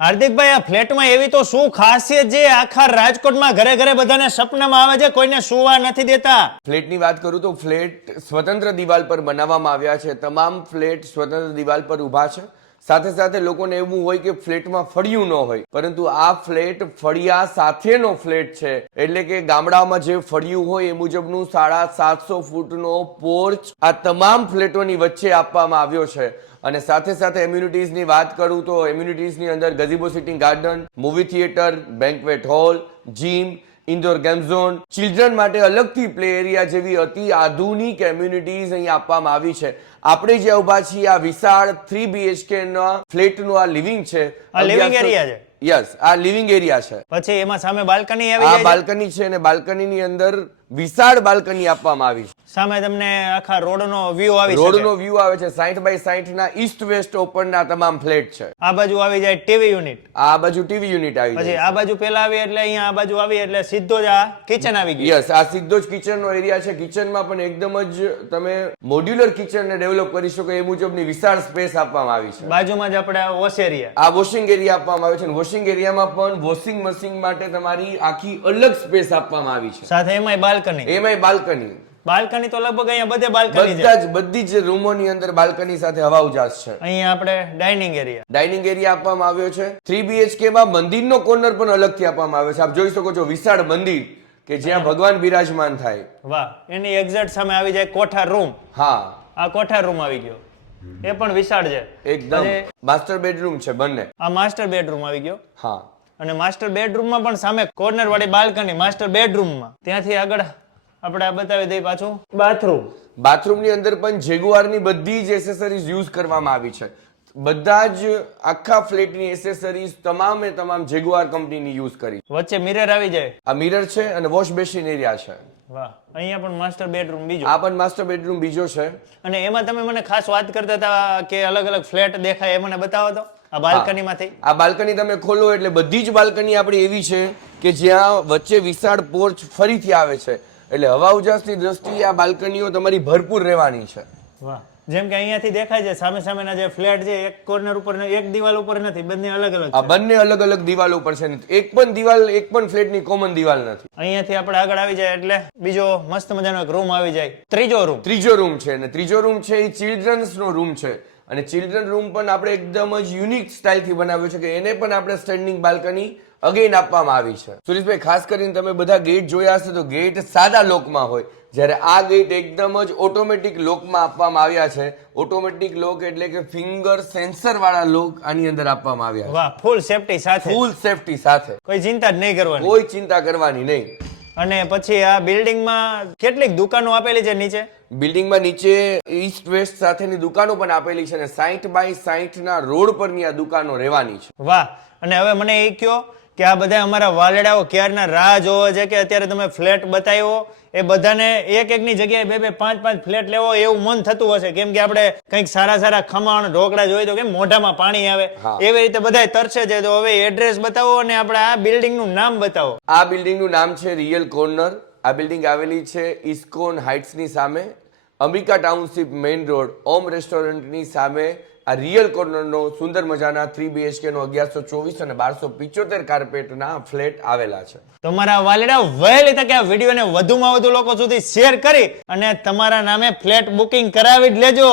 હાર્દિકભાઈ, આ ફ્લેટમાં એવી તો શું ખાસિયત જે આખા રાજકોટમાં ઘરે ઘરે બધાને સપનામાં આવે છે, કોઈને સુવા નથી દેતા. ફ્લેટની વાત કરું તો ફ્લેટ સ્વતંત્ર દિવાલ પર બનાવવામાં આવ્યા છે. તમામ ફ્લેટ સ્વતંત્ર દિવાલ પર ઊભા છે. સાથે સાથે લોકોને એવું હોય કે ફ્લેટમાં ફળિયું ન હોય. પરંતુ આ ફ્લેટ ફળિયા સાથેનો ફ્લેટ છે. એટલે કે ગામડામાં જે ફળિયું હોય એ મુજબનું સાડા સાતસો ફૂટનો પોર્ચ આ તમામ ફ્લેટોની વચ્ચે આપવામાં આવ્યો છે. અને સાથે સાથે એમ્યુનિટીઝની વાત કરું તો એમ્યુનિટીઝની અંદર gazebo sitting garden, movie theatre, banquet hall, gym indoor game zone children માટે અલગથી પ્લે એરિયા જેવી અતિ આધુનિક એમ્યુનિટીઝ અહીં આપવામાં આવી છે. આપણે જે ઊભા છીએ આ વિશાળ થ્રી બીએચકે ના ફ્લેટનું આ લિવિંગ છે. આ લિવિંગ એરિયા છે? યસ આ લિવિંગ એરિયા છે. પછી એમાં સામે બાલ્કની આવી આ બાલ્કની છે અને બાલ્કની ની અંદર વિશાળ બાલ્કની આપવામાં આવી છે. સામે તમને આખા રોડનો વ્યૂ આવી રોડનો નો વ્યૂ આવે છે. સાઈઠ બાય સાઈઠ ના ઈસ્ટ વેસ્ટ ઓપન ના તમામ ફ્લેટ છે. આ બાજુ આવી જાય ટીવી યુનિટ આ બાજુ ટીવી યુનિટ આવી પછી આ બાજુ પેલા આવી એટલે અહીંયા આ બાજુ આવી એટલે સીધો જ આ કિચન આવી ગયું. યસ આ સીધો જ કિચનનો એરિયા છે. કિચનમાં પણ એકદમ જ તમે મોડ્યુલર કિચનને ડેવલપ કરી શકો એ મુજબની વિશાળ સ્પેસ આપવામાં આવી છે. બાજુમાં જ આપણે વોશ એરિયા આ વોશિંગ એરિયા આપવામાં આવે છે અને વોશિંગ એરિયામાં પણ વોશિંગ મશીન માટે તમારી આખી અલગ સ્પેસ આપવામાં આવી છે. સાથે એમાંય બાલ્કની એમાંય બાલ્કની બાલ્કની તો લગભગ અહીંયા બધે બાલ્કની છે. બધા જ બધી જ રૂમોની અંદર બાલ્કની સાથે હવા ઉજાસ છે. અહીંયા આપણે ડાઇનિંગ એરિયા. ડાઇનિંગ એરિયા આપવામાં આવ્યો છે. થ્રી બીએચકે માં મંદિરનો કોર્નર પણ અલગથી આપવામાં આવ્યો છે. આપ જોઈ શકો છો વિશાળ મંદિર કે જ્યાં ભગવાન બિરાજમાન થાય. વાહ એની એક્ઝેક્ટ સામે આવી જાય કોઠાર રૂમ. હા. આ કોઠાર રૂમ આવી ગયો. એ પણ વિશાળ છે. એકદમ. માસ્ટર બેડરૂમ છે બંને. આ માસ્ટર બેડરૂમ આવી ગયો. હા. અને માસ્ટર બેડરૂમમાં પણ સામે કોર્નર વાળી બાલ્કની માસ્ટર બેડરૂમમાં. ત્યાંથી આગળ આપણે આ બતાવી દઈએ પાછું. બાથરૂમ બાથરૂમની અંદર પણ જેગુઆરની બધી જ એસેસરીઝ યુઝ કરવામાં આવી છે. બધા જ આખા ફ્લેટની એસેસરીઝ તમામે તમામ જેગુઆર કંપનીની યુઝ કરી. વચ્ચે મિરર આવી જાય. આ મિરર છે અને વોશ બેસિન એરિયા છે. વાહ. અહીંયા પણ માસ્ટર બેડરૂમ બીજો. આ પણ માસ્ટર બેડરૂમ બીજો છે. અને એમાં તમે મને ખાસ વાત કરતા હતા કે અલગ અલગ ફ્લેટ દેખાય એ મને બતાવો તો. આ બાલ્કનીમાંથી. આ બાલ્કની તમે ખોલો એટલે બધી જ બાલ્કની આપણી એવી છે કે જ્યાં વચ્ચે વિશાળ પોર્ચ ફરીથી આવે છે. એટલે હવા ઉજાસની દ્રષ્ટિએ આ બાલ્કનીઓ તમારી ભરપૂર રહેવાની છે. વાહ. જેમ કે અહીંયાથી દેખાય છે સામે સામેના જે ફ્લેટ છે એક કોર્નર ઉપર એક દિવાલ ઉપર નથી બંને અલગ અલગ આ બંને અલગ અલગ દિવાલ ઉપર છે. એક પણ દિવાલ એક પણ ફ્લેટની કોમન દિવાલ નથી. અહીંયાથી આપણે આગળ આવી જાય એટલે બીજો મસ્ત મજાનો એક રૂમ આવી જાય. ત્રીજો રૂમ ત્રીજો રૂમ છે અને ત્રીજો રૂમ છે એ ચિલ્ડ્રન્સ નો રૂમ છે. અને ચિલ્ડ્રન રૂમ પણ આપણે એકદમ જ યુનિક સ્ટાઇલથી બનાવ્યો છે કે એને પણ આપણે સ્ટેન્ડિંગ બાલ્કની અગેન આપવામાં આવી છે. સુરેશભાઈ ખાસ કરીને તમે બધા ગેટ જોયા હશે તો ગેટ સાદા લોકમાં હોય. જ્યારે આ ગેટ એકદમ જ ઓટોમેટિક લોકમાં આપવામાં આવ્યા છે. ઓટોમેટિક લોક એટલે કે ફિંગર સેન્સર વાળા લોક આની અંદર આપવામાં આવ્યા વાહ ફૂલ સેફટી સાથે. ફૂલ સેફટી સાથે. કોઈ ચિંતા જ નહીં કરવાની. કોઈ ચિંતા કરવાની નહીં. અને પછી આ બિલ્ડિંગમાં કેટલીક દુકાનો આપેલી છે નીચે? બિલ્ડિંગમાં નીચે ઈસ્ટ વેસ્ટ સાથેની દુકાનો પણ આપેલી છે અને સાઈઠ બાય સાઈઠ ના રોડ પરની આ દુકાનો રહેવાની છે. વાહ અને હવે મને એ કહો કે આ બધા અમારા વાલડાઓ ક્યારના રાહ જોવો છે કે અત્યારે તમે ફ્લેટ બતાવ્યો? એ બધાને એક એકની જગ્યાએ બે બે પાંચ પાંચ ફ્લેટ લેવો એવું મન થતું હશે. કેમ કે આપણે કંઈક સારા સારા ખમણ ઢોકળા જોઈએ તો કેમ મોઢામાં પાણી આવે. એવી રીતે બધા તરસે છે. તો હવે એડ્રેસ બતાવો અને આપણે આ બિલ્ડિંગનું નામ બતાવો. આ બિલ્ડિંગનું નામ છે રિયલ કોર્નર. આ બિલ્ડિંગ આવેલી છે ઇસ્કોન હાઇટ્સની સામે. Ambika township main road, Om રેસ્ટોરન્ટની સામે આ રિયલ કોર્નરનો સુંદર મજાના થ્રી બીએચકેનો અગિયારસો ચોવીસ અને બારસો પિચોતેર કાર્પેટના ફ્લેટ આવેલા છે. તમારા વાલેડા વહેલી તકે આ વિડીયોને વધુમાં વધુ લોકો સુધી શેર કરી અને તમારા નામે ફ્લેટ બુકિંગ કરાવી જ લેજો.